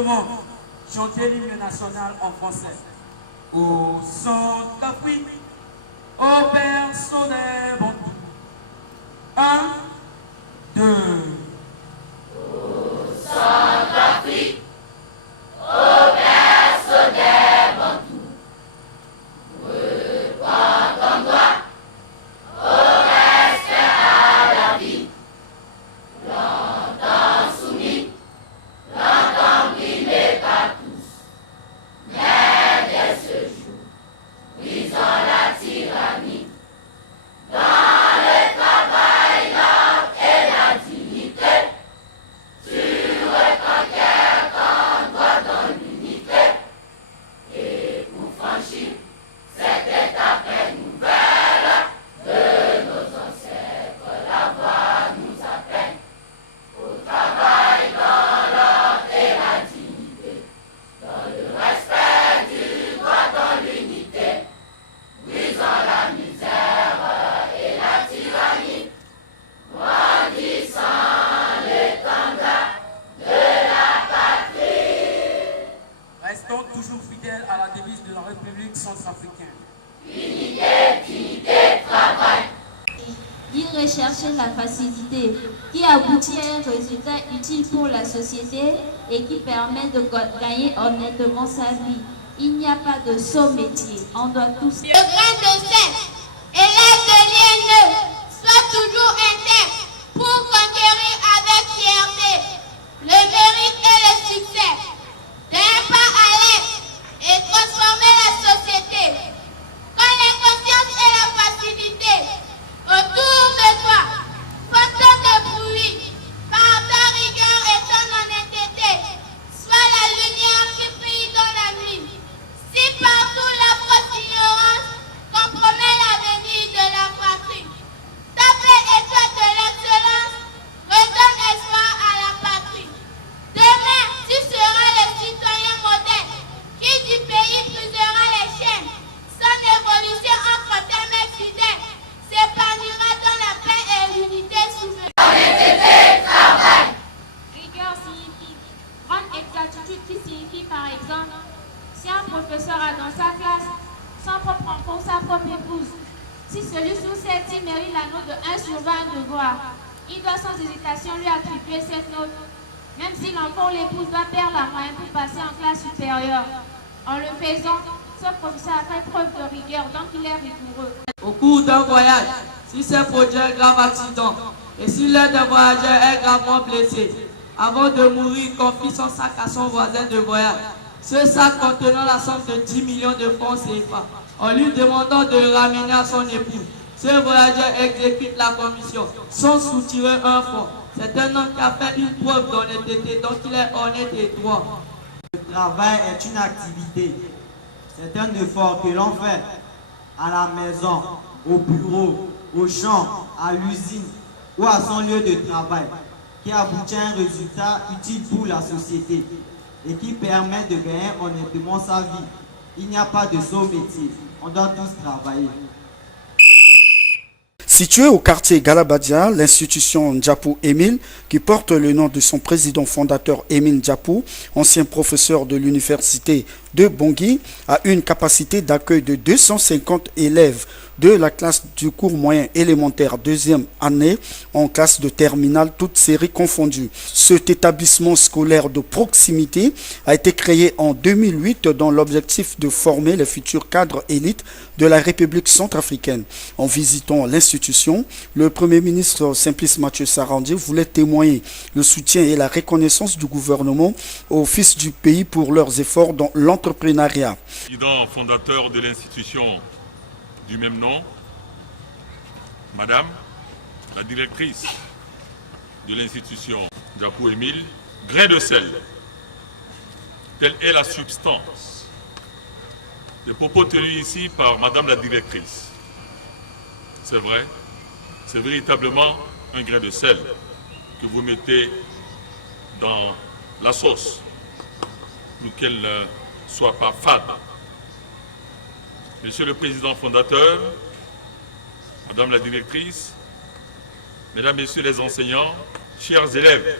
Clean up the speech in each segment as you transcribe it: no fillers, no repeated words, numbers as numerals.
directement chanter l'hymne national en français. Au Centrafrique, au berceau des Bantous. 1, 2. Au Centrafrique, au berceau des Bantous. Reprends ton droit au respect à la vie. Longtemps soumis, longtemps brimés par tous. Mais dès ce jour, brisons la tyrannie. Dans le travail, l'ordre et la dignité, tu reconquiers ton droit dans l'unité. Et pour franchir cette étape nouvelle de nos ancêtres, la voie nous appelle au travail dans l'ordre et la dignité, dans le respect du droit dans l'unité, brisant la misère et la tyrannie, brandissant l'étendard de la patrie. Restons toujours fidèles à la devise de la République centrafricaine. Unité, dignité, travail. Il recherchait la facilité qui aboutit à un résultat utile pour la société et qui permet de gagner honnêtement sa vie. Il n'y a pas de saut métier, on doit tous... Le grain de sel, élève de l'INE, soit toujours inter pour conquérir avec fierté le mérite et le succès d'un pas à l'aise et transformer la société. Quand l'inconscience et la facilité autour de toi font de bruit, par ta rigueur et ton honnêteté, sois la lumière qui brille dans la nuit. Si partout la fausse ignorance compromet l'avenir de la patrie, ta paix et toi de l'excellence redonne espoir à la patrie. Demain, tu seras le citoyen modèle qui du pays brisera les chaînes. Son évolution entre tes mains fidèles s'épanouira dans la paix et l'unité souveraine. Honnêteté, travail. Rigueur signifie grande exactitude qui signifie par exemple, si un professeur a dans sa classe son propre enfant, sa propre épouse, si celui sous celle-ci mérite la note de 1 sur 20 devoirs, il doit sans hésitation lui attribuer cette note, même si l'enfant ou l'épouse doit perdre la moyenne pour passer en classe supérieure. En le faisant, ce professeur a fait preuve de rigueur, donc il est rigoureux. Au cours d'un voyage, si c'est produit un grave accident et si l'un des voyageurs est gravement blessé, avant de mourir, il confie son sac à son voisin de voyage. Ce sac contenant la somme de 10 millions de francs CFA, en lui demandant de le ramener à son époux. Ce voyageur exécute la commission sans soutirer un franc. C'est un homme qui a fait une preuve d'honnêteté, donc il est honnête et droit. Le travail est une activité. C'est un effort que l'on fait à la maison, au bureau, au champ, à l'usine ou à son lieu de travail, qui aboutit à un résultat utile pour la société et qui permet de gagner honnêtement sa vie. Il n'y a pas de saut métier. On doit tous travailler. Située au quartier Galabadia, l'institution Ndiapou Émile, qui porte le nom de son président fondateur Émile Ndiapou, ancien professeur de l'université de Bangui, a une capacité d'accueil de 250 élèves de la classe du cours moyen élémentaire deuxième année en classe de terminale, toutes séries confondues. Cet établissement scolaire de proximité a été créé en 2008 dans l'objectif de former les futurs cadres élites de la République centrafricaine. En visitant l'institution, le Premier ministre Simplice Mathieu Sarandi voulait témoigner le soutien et la reconnaissance du gouvernement aux fils du pays pour leurs efforts dans l'entrepreneuriat. Président fondateur de l'institution du même nom, Madame la directrice de l'institution Ndiapou Émile, grain de sel, telle est la substance des propos tenus ici par Madame la directrice. C'est vrai, c'est véritablement un grain de sel que vous mettez dans la sauce, pour qu'elle ne soit pas fade. Monsieur le Président fondateur, Madame la directrice, Mesdames, Messieurs les enseignants, chers élèves,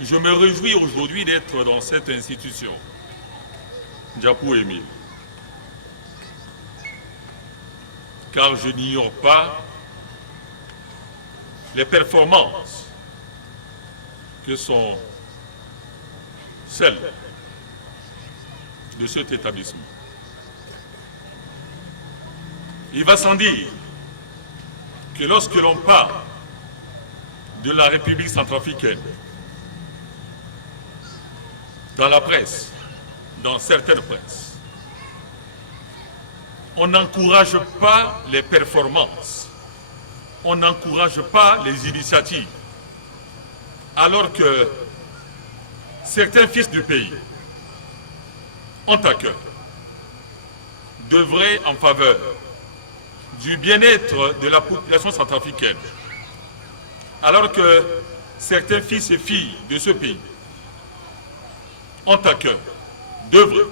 je me réjouis aujourd'hui d'être dans cette institution, Djapou Émile. Car je n'ignore pas les performances que sont celles de cet établissement. Il va sans dire que lorsque l'on parle de la République centrafricaine, dans la presse, dans certaines presses, on n'encourage pas les performances, on n'encourage pas les initiatives, alors que certains fils du pays ont à cœur d'œuvrer en faveur du bien-être de la population centrafricaine, alors que certains fils et filles de ce pays ont à cœur d'œuvrer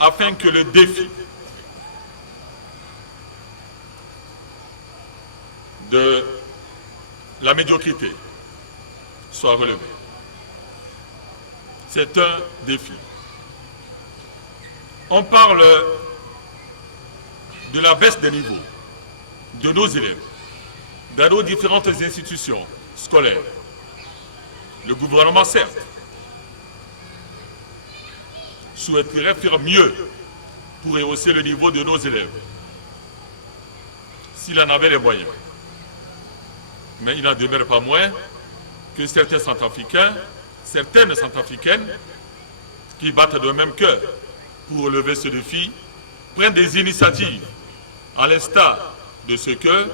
afin que le défi de la médiocrité soit relevé. C'est un défi. On parle de la baisse des niveaux de nos élèves dans nos différentes institutions scolaires. Le gouvernement, certes, souhaiterait faire mieux pour rehausser le niveau de nos élèves, s'il en avait les moyens. Mais il n'en demeure pas moins que certains Centrafricains, certaines Centrafricaines, qui battent de même cœur pour relever ce défi, prennent des initiatives, à l'instar de ce que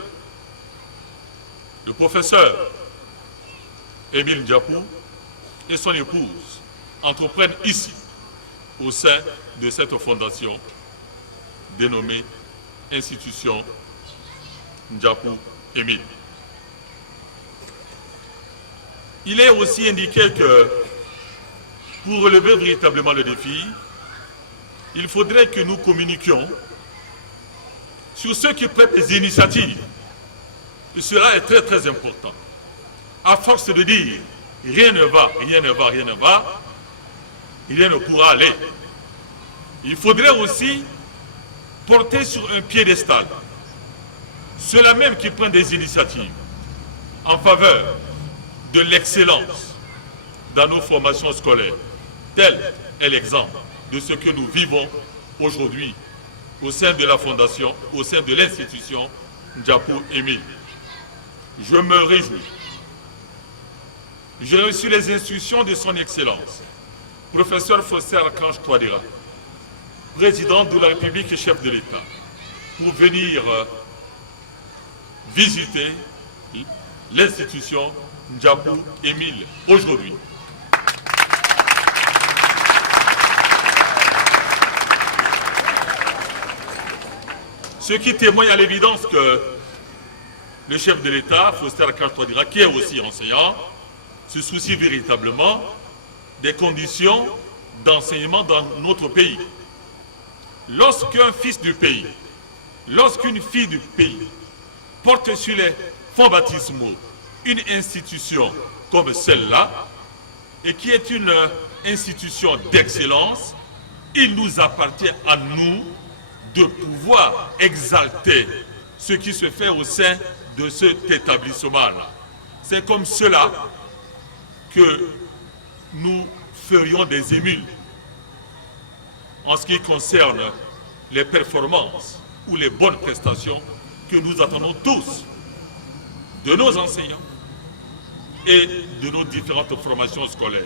le professeur Émile Djapou et son épouse entreprennent ici, au sein de cette fondation dénommée Institution Djapou Émile. Il est aussi indiqué que pour relever véritablement le défi, il faudrait que nous communiquions sur ceux qui prennent des initiatives. Et cela est très très important. À force de dire rien ne va, rien ne va, rien ne va, rien ne pourra aller. Il faudrait aussi porter sur un piédestal ceux-là même qui prennent des initiatives en faveur de l'excellence dans nos formations scolaires. Tel est l'exemple de ce que nous vivons aujourd'hui au sein de la fondation, au sein de l'institution Djapou Émile. Je me réjouis. J'ai reçu les instructions de son Excellence, professeur Faustin Archange Touadéra, président de la République et chef de l'État, pour venir visiter l'institution Djapou Émile aujourd'hui. Ce qui témoigne à l'évidence que le chef de l'État, Faustin Archange Touadéra, qui est aussi enseignant, se soucie véritablement des conditions d'enseignement dans notre pays. Lorsqu'un fils du pays, lorsqu'une fille du pays porte sur les fonds baptismaux une institution comme celle-là, et qui est une institution d'excellence, il nous appartient à nous de pouvoir exalter ce qui se fait au sein de cet établissement-là. C'est comme cela que nous ferions des émules en ce qui concerne les performances ou les bonnes prestations que nous attendons tous de nos enseignants et de nos différentes formations scolaires.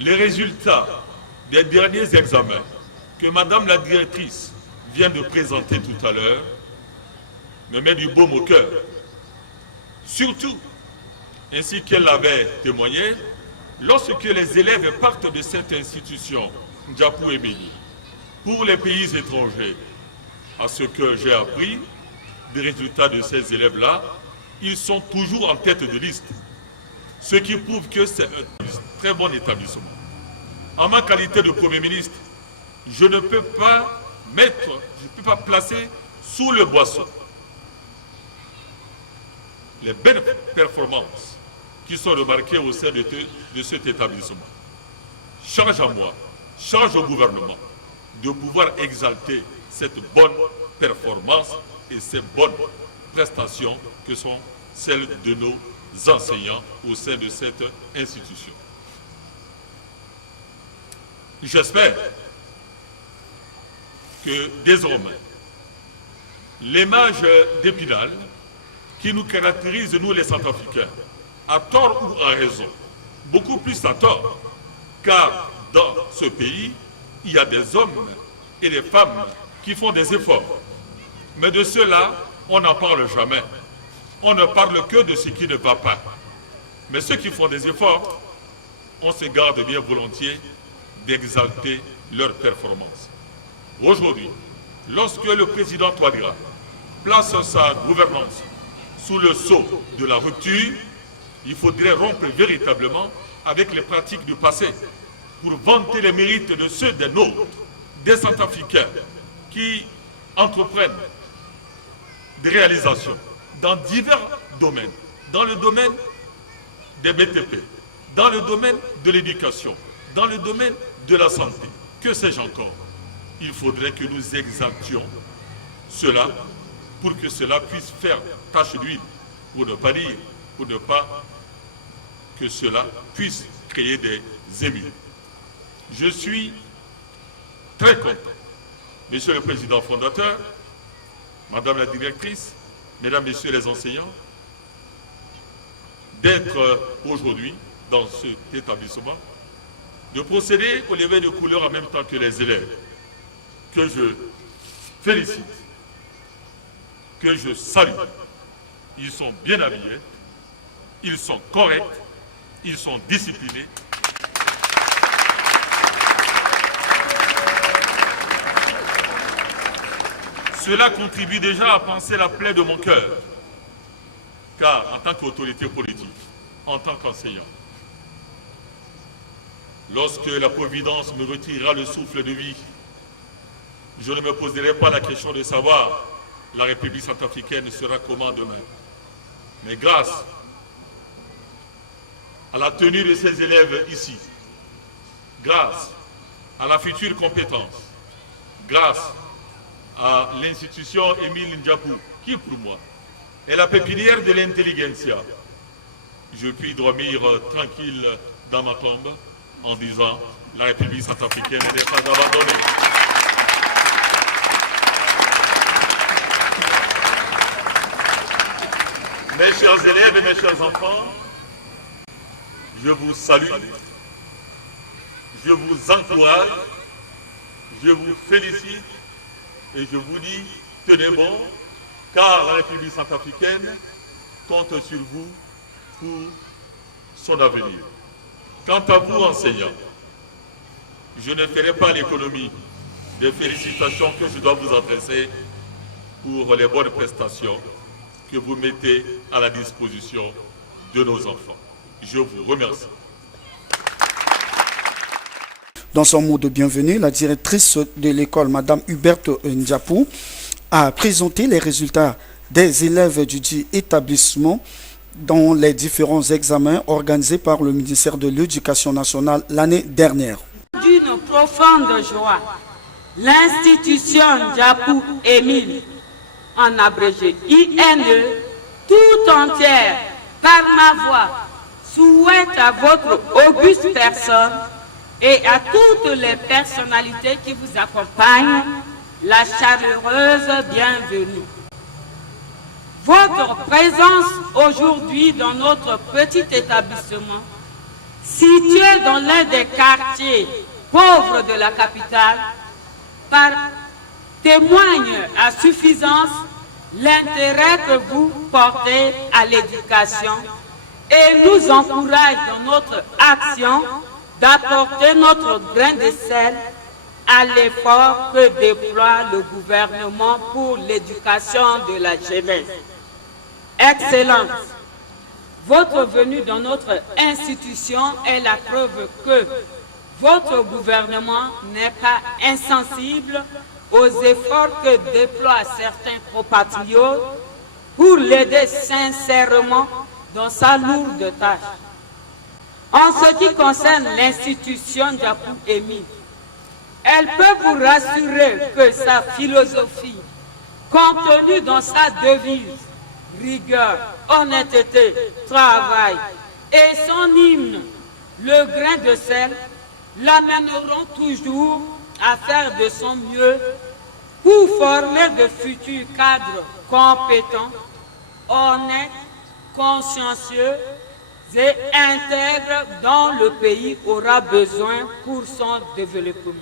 Les résultats des derniers examens que Madame la directrice vient de présenter tout à l'heure me met du baume au cœur. Surtout, ainsi qu'elle l'avait témoigné, lorsque les élèves partent de cette institution, Djapou Émile, pour les pays étrangers, à ce que j'ai appris, des résultats de ces élèves-là, ils sont toujours en tête de liste. Ce qui prouve que c'est un très bon établissement. En ma qualité de Premier ministre, je ne peux pas placer sous le boisseau les belles performances qui sont remarqués au sein de cet établissement. Charge à moi, charge au gouvernement de pouvoir exalter cette bonne performance et ces bonnes prestations que sont celles de nos enseignants au sein de cette institution. J'espère que désormais, l'image d'Épinal qui nous caractérise, nous les Centrafricains, à tort ou à raison, beaucoup plus à tort, car dans ce pays, il y a des hommes et des femmes qui font des efforts. Mais de cela, on n'en parle jamais. On ne parle que de ce qui ne va pas. Mais ceux qui font des efforts, on se garde bien volontiers d'exalter leur performance. Aujourd'hui, lorsque le président Touadéra place sa gouvernance sous le sceau de la rupture, il faudrait rompre véritablement avec les pratiques du passé pour vanter les mérites de ceux des nôtres, des Centrafricains, qui entreprennent des réalisations dans divers domaines, dans le domaine des BTP, dans le domaine de l'éducation, dans le domaine de la santé, que sais-je encore. Il faudrait que nous exaltions cela pour que cela puisse faire tache d'huile, pour ne pas dire, pour ne pas que cela puisse créer des émules. Je suis très content, Monsieur le Président fondateur, Madame la Directrice, Mesdames, Messieurs les enseignants, d'être aujourd'hui dans cet établissement, de procéder au lever de couleur en même temps que les élèves, que je félicite, que je salue. Ils sont bien habillés, ils sont corrects, ils sont disciplinés. Cela contribue déjà à panser la plaie de mon cœur, car en tant qu'autorité politique, en tant qu'enseignant, lorsque la Providence me retirera le souffle de vie, je ne me poserai pas la question de savoir la République centrafricaine sera comment demain. Mais grâce à la tenue de ces élèves ici, grâce à la future compétence, grâce à l'institution Émile Njapou, qui pour moi est la pépinière de l'intelligentsia, je puis dormir tranquille dans ma tombe en disant la République centrafricaine n'est pas abandonnée. Mes chers élèves et mes chers enfants, je vous salue, je vous encourage, je vous félicite et je vous dis, tenez bon, car la République centrafricaine compte sur vous pour son avenir. Quant à vous, enseignants, je ne ferai pas l'économie des félicitations que je dois vous adresser pour les bonnes prestations que vous mettez à la disposition de nos enfants. Je vous remercie. Dans son mot de bienvenue, la directrice de l'école, Mme Huberte Njapou, a présenté les résultats des élèves du dit établissement dans les différents examens organisés par le ministère de l'Éducation nationale l'année dernière. D'une profonde joie, l'institution Njapou Émile, en abrégé INE, tout entière, par ma voix, souhaite à votre auguste personne et à toutes les personnalités qui vous accompagnent la chaleureuse bienvenue. Votre présence aujourd'hui dans notre petit établissement, situé dans l'un des quartiers pauvres de la capitale, témoigne à suffisance l'intérêt que vous portez à l'éducation et nous encourage dans notre action d'apporter notre grain de sel à l'effort que déploie le gouvernement pour l'éducation de la jeunesse. Excellence, votre venue dans notre institution est la preuve que votre gouvernement n'est pas insensible aux efforts que déploient certains compatriotes pour l'aider sincèrement dans sa lourde tâche. En ce qui concerne l'institution Njapou Émile, elle peut vous rassurer que sa philosophie, contenue dans sa devise, rigueur, honnêteté, travail, et son hymne, le grain de sel, l'amèneront toujours à faire de son mieux pour former de futurs cadres compétents, honnêtes, consciencieux et intègres dont le pays aura besoin pour son développement.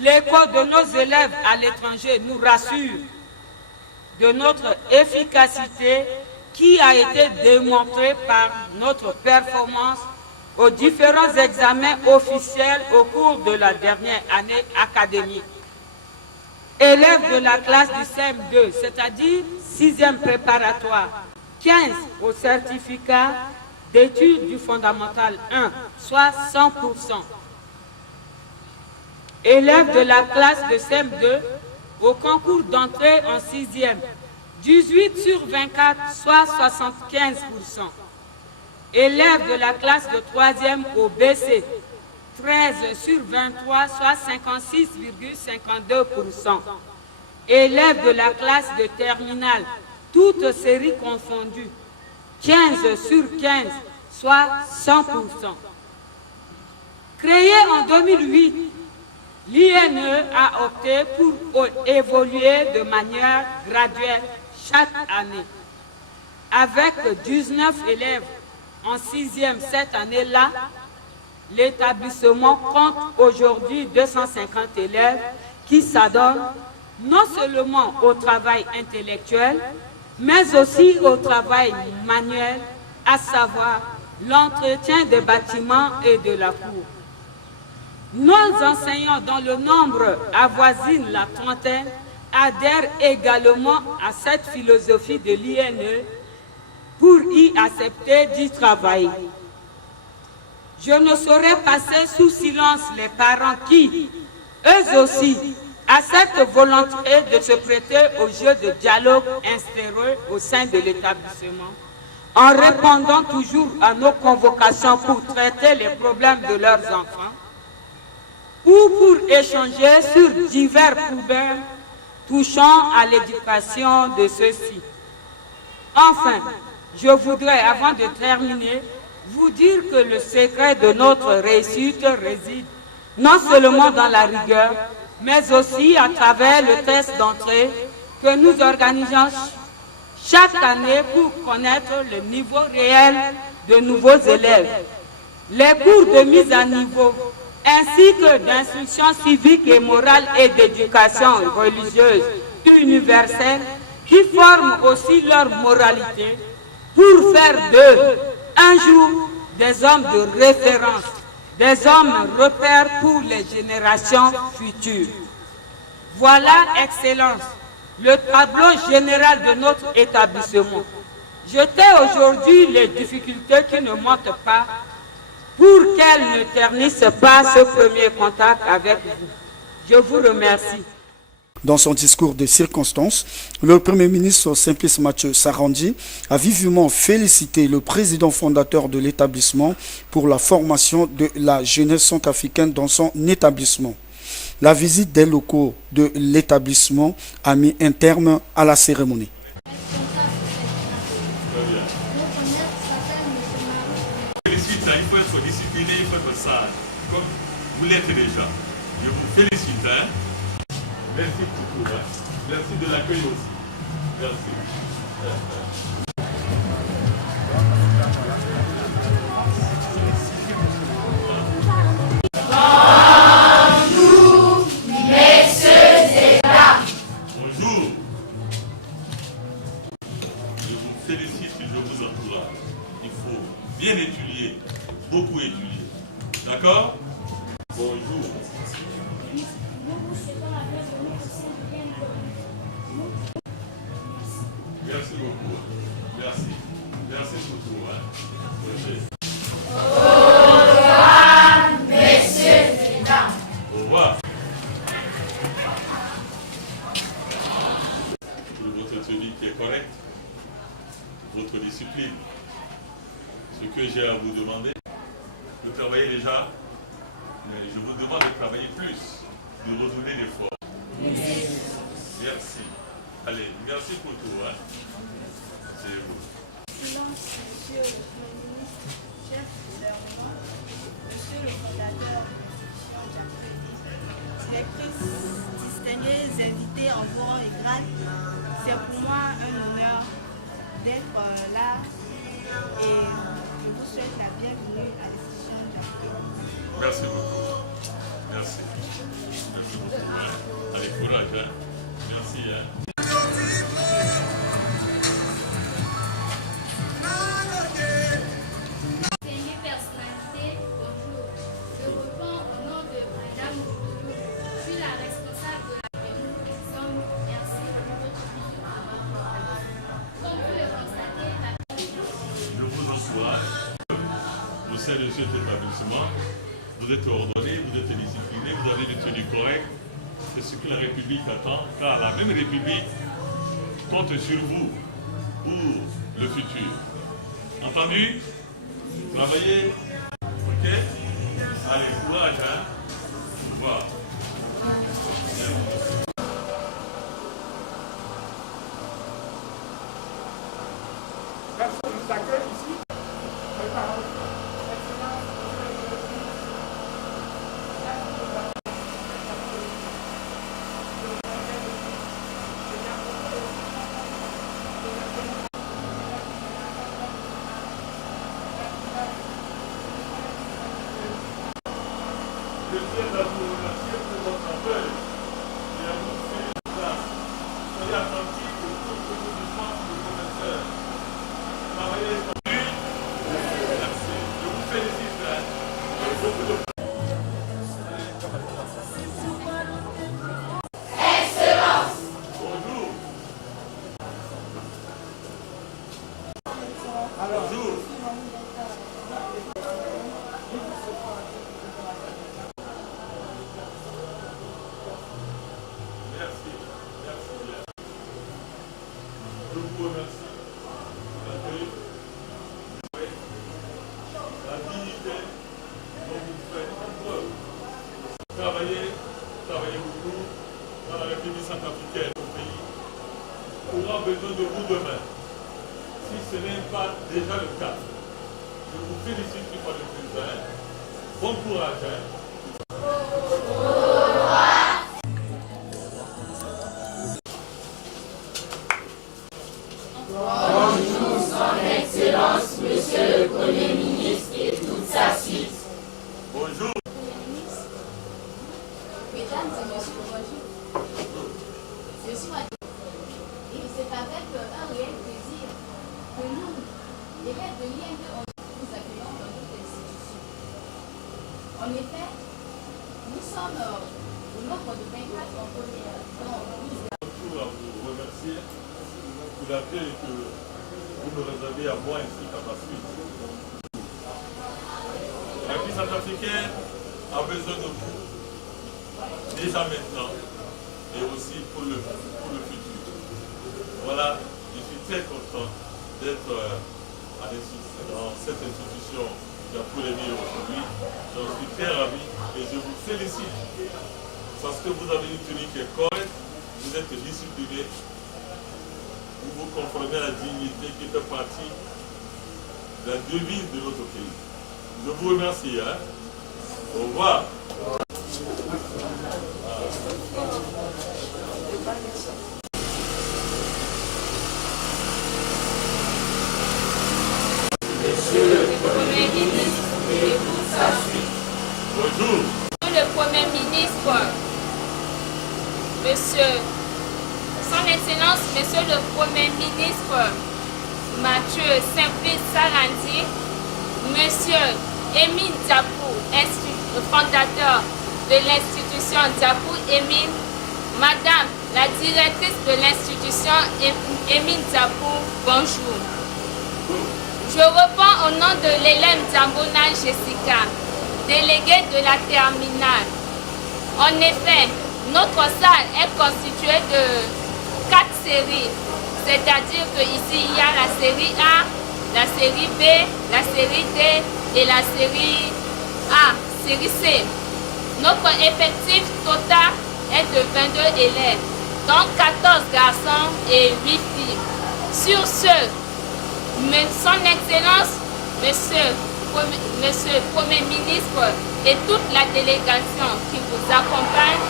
L'écho de nos élèves à l'étranger nous rassure de notre efficacité qui a été démontrée par notre performance aux différents examens officiels au cours de la dernière année académique. Élèves de la classe du CM2, c'est-à-dire 6e préparatoire, 15 au certificat d'études du fondamental 1, soit 100%. Élèves de la classe de CM2 au concours d'entrée en 6e, 18 sur 24, soit 75%. Élèves de la classe de 3e au BC, 13 sur 23, soit 56,52%. Élèves de la classe de terminale, toutes séries confondues, 15 sur 15, soit 100%. Créé en 2008, l'INE a opté pour évoluer de manière graduelle chaque année. Avec 19 élèves en 6e cette année-là, l'établissement compte aujourd'hui 250 élèves qui s'adonnent non seulement au travail intellectuel, mais aussi au travail manuel, à savoir l'entretien des bâtiments et de la cour. Nos enseignants, dont le nombre avoisine la trentaine, adhèrent également à cette philosophie de l'INE pour y accepter d'y travailler. Je ne saurais passer sous silence les parents qui, eux aussi, acceptent volontiers de se prêter au jeu de dialogue instauré au sein de l'établissement, en répondant toujours à nos convocations pour traiter les problèmes de leurs enfants, ou pour échanger sur divers problèmes touchant à l'éducation de ceux-ci. Enfin, je voudrais, avant de terminer, vous dire que le secret de notre réussite réside non seulement dans la rigueur, mais aussi à travers le test d'entrée que nous organisons chaque année pour connaître le niveau réel de nouveaux élèves. Les cours de mise à niveau, ainsi que d'instruction civique et morale et d'éducation religieuse universelle, qui forment aussi leur moralité, pour faire d'eux, un jour, des hommes de référence, des hommes repères pour les générations futures. Voilà, Excellence, le tableau général de notre établissement. Je tais aujourd'hui les difficultés qui ne montent pas pour qu'elles ne ternissent pas ce premier contact avec vous. Je vous remercie. Dans son discours de circonstance, le Premier ministre Simplice Mathieu Sarandi a vivement félicité le président fondateur de l'établissement pour la formation de la jeunesse centrafricaine dans son établissement. La visite des locaux de l'établissement a mis un terme à la cérémonie. Félicite, il faut être discipliné, il faut être sage. Comme vous l'êtes déjà. Je vous félicite. Merci beaucoup. Merci de l'accueil aussi. Merci. Bonjour, messieurs et dames. Bonjour. Je vous félicite et je vous encourage. Il faut bien étudier, beaucoup étudier. D'accord? Bonjour. Merci beaucoup. Merci. Merci beaucoup. Merci. Au revoir, messieurs et dames. Au revoir. Votre tenue qui est correcte, votre discipline. Ce que j'ai à vous demander, vous travaillez déjà, mais je vous demande de travailler plus, de redoubler l'effort. Merci. Allez, merci pour tout. Hein. C'est vous. Silence, monsieur le Premier ministre, chef du gouvernement, monsieur le fondateur de l'institution Japo, directrice, distingués invités en voix et grade, c'est pour moi un honneur d'être là et je vous souhaite la bienvenue à l'institution Japo. Merci beaucoup. Merci. Merci beaucoup. Hein. Allez, courage. Hein. Merci. Hein. Au sein de cet établissement, vous êtes ordonné, vous êtes discipliné, vous avez des tenues correctes. C'est ce que la République attend, car la même République compte sur vous pour le futur. Entendu? Travaillez. Ok? Allez, courage, hein? Au revoir. Personne nous accueille ici. Je tiens à vous remercier pour votre appel et à vous féliciter. Soyez attentifs aux propositions du professeur. Travaillez sur lui. Merci. Je vous félicite. Beaucoup de Excellence. Bonjour. Bonjour. Merci, merci bien. Je vous remercie pour l'accueil, la dignité dont vous faites preuve. Travaillez beaucoup dans la République centrafricaine, au pays. On aura besoin de vous demain. Si ce n'est pas déjà le cas, je vous félicite une fois de plus. Hein. Bon courage. Hein. Bonjour, Son Excellence, Monsieur le Premier ministre et toute sa suite. Bonjour. Mesdames et messieurs, bonjour. Je suis Madame. Et c'est avec un réel plaisir que nous, élèves de l'INP, nous accueillons dans notre institution. En effet, nous sommes au nombre de 24 en première. Toujours à vous remercier pour l'accueil que vous me réservez à moi ainsi qu'à ma suite. La République centrafricaine a besoin de vous, déjà maintenant, et aussi pour le futur. Voilà, je suis très content d'être dans cette institution Japo Émile aujourd'hui. J'en suis très ravi et je vous félicite parce que vous avez une tenue qui est correcte, vous êtes discipliné, vous vous conformez à la dignité qui fait partie de la devise de notre pays. Je vous remercie. Hein. Au revoir. Monsieur le Premier ministre et toute sa suite. Bonjour. Monsieur le Premier ministre, Monsieur, Son Excellence, Monsieur le Premier ministre Mathieu Simplice Sarandi, Monsieur Émile Japo, fondateur de l'institution Japo Émile, Madame la directrice de l'institution Émile Japo, bonjour. Je reprends au nom de l'élève Zambona Jessica, déléguée de la terminale. En effet, notre salle est constituée de 4 séries, c'est-à-dire qu'ici il y a la série A, la série B, la série D et la série A, série C. Notre effectif total est de 22 élèves, dont 14 garçons et 8 filles. Sur ce, son Excellence, Monsieur Premier ministre et toute la délégation qui vous accompagne,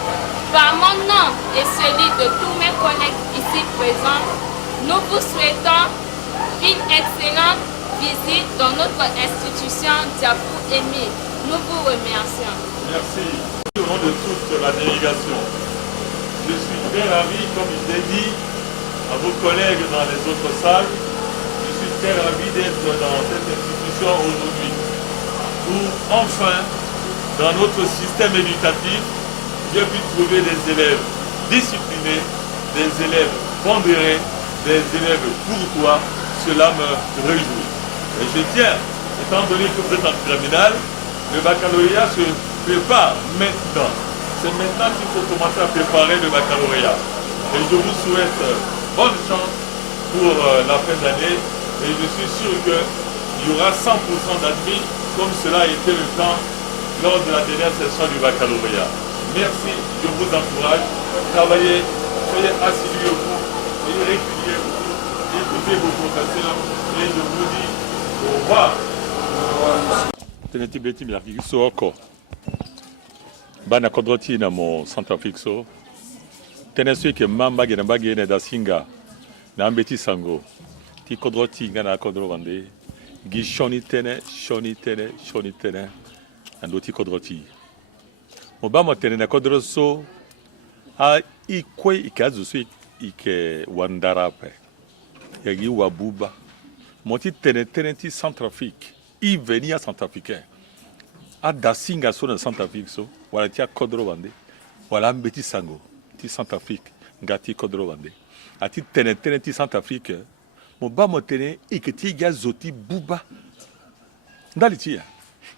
par mon nom et celui de tous mes collègues ici présents, nous vous souhaitons une excellente visite dans notre institution Djapou Émile. Nous vous remercions. Merci. Au nom de toute la délégation, je suis très ravi, comme je l'ai dit à vos collègues dans les autres salles, je suis très ravi d'être dans cette institution aujourd'hui, où enfin, dans notre système éducatif, j'ai pu trouver des élèves disciplinés, des élèves pondérés, des élèves courtois. Cela me réjouit. Et je tiens, étant donné que vous êtes en terminale, le baccalauréat se prépare maintenant. C'est maintenant qu'il faut commencer à préparer le baccalauréat. Et je vous souhaite bonne chance pour la fin d'année. Et je suis sûr qu'il y aura 100% d'admis, comme cela a été le cas lors de la dernière session du baccalauréat. Merci, je vous encourage. Travaillez, soyez assidus, soyez réguliers, écoutez vos professeurs et je vous dis au revoir. Teneti beti mi fixo oko. Bana kodroti na mo Santa Fixo. Tenesu ke mamba gena bagene da singa. Na mbeti sango. Ti kodroti ngana kodro vande. Gi shoni tene. Ando ti kodroti. Obama tene na kodro so. A ikwe ikazu su ike wandarape. Yagi wabuba. Moti tene ti Centrafrique. I venia Centrafricain. A da singa so na Centrafrique so. Wala ti a kodro vande. Wala mbeti sango. Ti Centrafrique. Ngati kodro vande. A ti tene ti Centrafrique. Obama tene ike ti ga zoti buba. Ndali ti ya.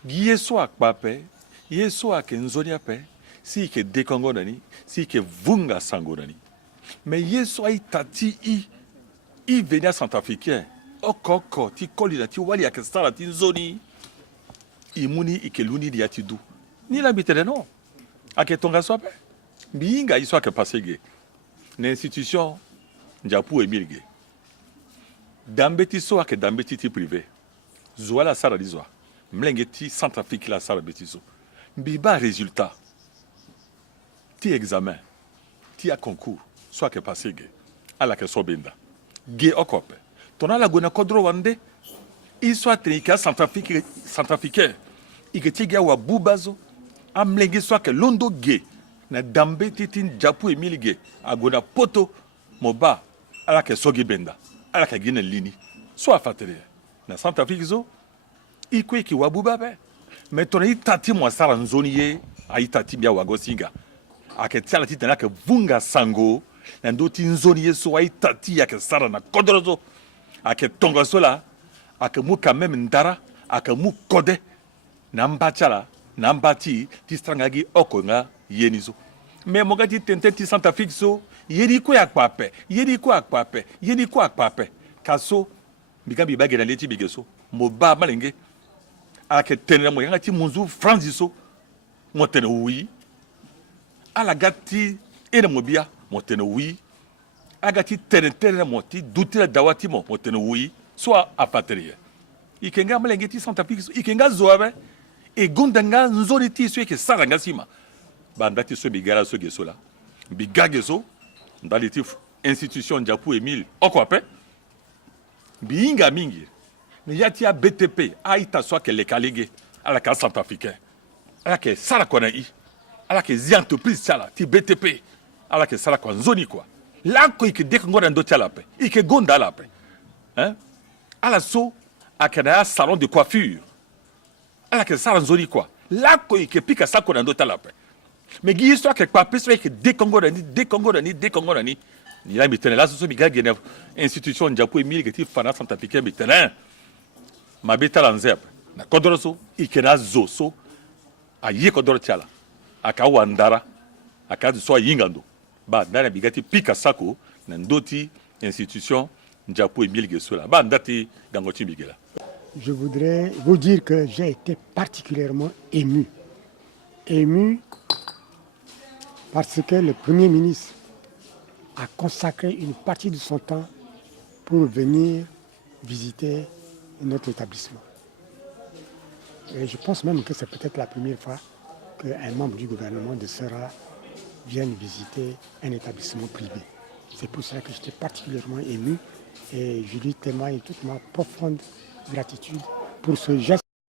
Giye so akpape. Ye so ake nzoni ape. Si ike dekongo nani. Si ike vunga sango nani. Mais ye so ay tati i venia Centrafricain. Okoko ti koli na ti wali ake stara ti nzoni. Imuni ike luni di ati du. Ni la bitene non. Ake tonga so ape. Biinga iso ake pasege. L'institution Djapou Émile ge. Dambeti so ake dambeti ti privé. Zoa la sara di zoa. Mlenge ti Centrafrique la sara beti so. Biba résultat. Ti examen. Ti a concours. So ake pasege. Ala ke so benda. Ge okope. Tona la gona kodro wande. Iso atrika Centrafricain. Ike ti ge wa bubazo. Amlenge so ake londo ge. Na dambeti ti Djapou Émile ge. Agona poto. Moba. Ala ke so ge benda. Ala ke gine lini. So afatere. Na Centrafrique zo. Ikwe ki wabuba be. Mais ton itati mo sara nzoni ye. A itati bia wagosinga. Ake tiala ti tena ke vunga sango. Nando ti nzoni ye so a itati ya ke sara na kodrozo. Ake tonga sola. Ake mu kamem ndara. Ake mu kode. Nambachala. Nambati. Ti strangagi oko nga yenizo. Mais moga ti tente ti Centrafrique so. Yeni ko akpape. Yeni ko akpape. Yeni ko akpape. Kaso. Bikambi bagena leti bigeso. Moba malenge. Ake tene mo yanga ti munzu franziso. Mo tene oui. Ala gati ene mo bia mo tene oui. Agati tene mo ti dutila dawati mo tene oui. So a patrie. Ikenga malenge ti Centrafrique. Ikenga zoabe. E gondanga nzoni ti so ke saranga sima. Bandati so bigara so geso la. Bigage so ndali ti institution Djapou Émile okwape. Biinga mingi. Mais y a BTP, aïta soit que les collègues à la case centrafricaine, à la que ça la connaît, à la que les entreprises ça la, ti BTP, à la que ça la connaît zoni quoi. Là quoi il que dès qu'on a un dossier la paix, il que gonda la paix, hein? À la so, à un salon de coiffure, à la que ça la zoni quoi. Là quoi il que pique ça qu'on a un dossier la paix. Mais qui soit quelque part plus que dès qu'on a ni. Ni là maintenant là ce sont des gars institution Djapou Émile qui est finance centrafricaine maintenant. Mabeta lanzep na kodoroso ikena zoso aye kodoro chala aka wandara aka so yingando ba dana bigati pika sako na ndoti institution Njapou Émile Gessola. Ba ndati Dangote Miguela. Je voudrais vous dire que j'ai été particulièrement ému. Ému parce que le Premier ministre a consacré une partie de son temps pour venir visiter notre établissement. Et je pense même que c'est peut-être la première fois qu'un membre du gouvernement de Sera vienne visiter un établissement privé. C'est pour cela que j'étais particulièrement ému et je lui témoigne toute ma profonde gratitude pour ce geste